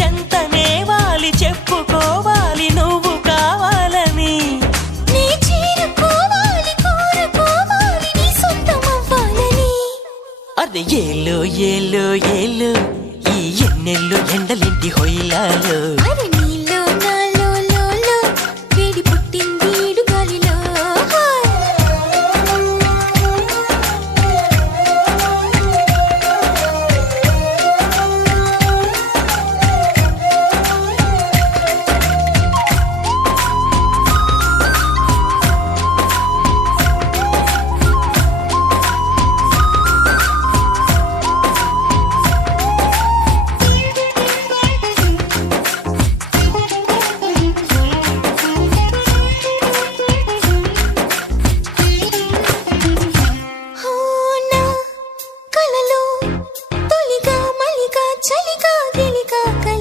చెంతనే వాలి చెప్పుకోవాలి నువ్వు కావాలని. నీ చేరుకోవాలి కోరుకోవాలి నీ సొంతమవ్వాలని. అరే ఏలో ఏలో ఏలో ఈ ఎన్నెల్లో ఎండలింటి హొయిలాలో. అరే